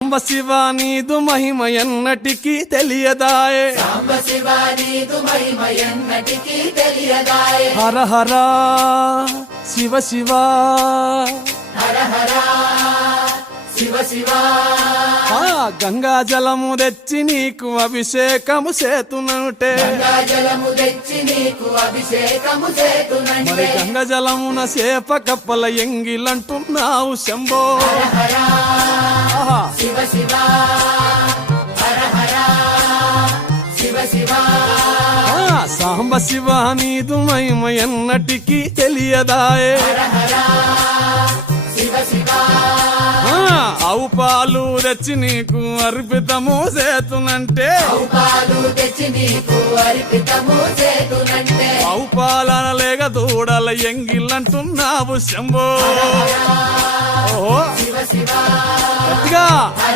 సాంబ శివ నీదు మహిమ ఎన్నటికీ తెలియదాయే, సాంబ శివ నీదు మహిమ ఎన్నటికీ తెలియదాయే. హర హర శివ శివ, హర హర శివ శివ. గంగా జలము తెచ్చి నీకు అభిషేకము చేతునంటే, గంగా జలము తెచ్చి నీకు అభిషేకము చేతునంటే. మరి గంగా జలమున సేప కప్పల ఎంగిలంటున్నావు శంభో. హర హర ఆహా. శివ శివ, హర హర శివ శివ. సాంబ శివ నీదు మహిమ ఎన్నటికీ తెలియదాయే, హర హర శివ శివ. ఆవు పాలు తెచ్చి నీకు అర్పితము చేతునంటే, ఆవు పాలు తెచ్చి నీకు అర్పితము చేతునంటే. ఆవు పాలన లేక దూడల ఎంగిలంటున్నావు శంభో. ఓహో శివ శివ గట్టిగా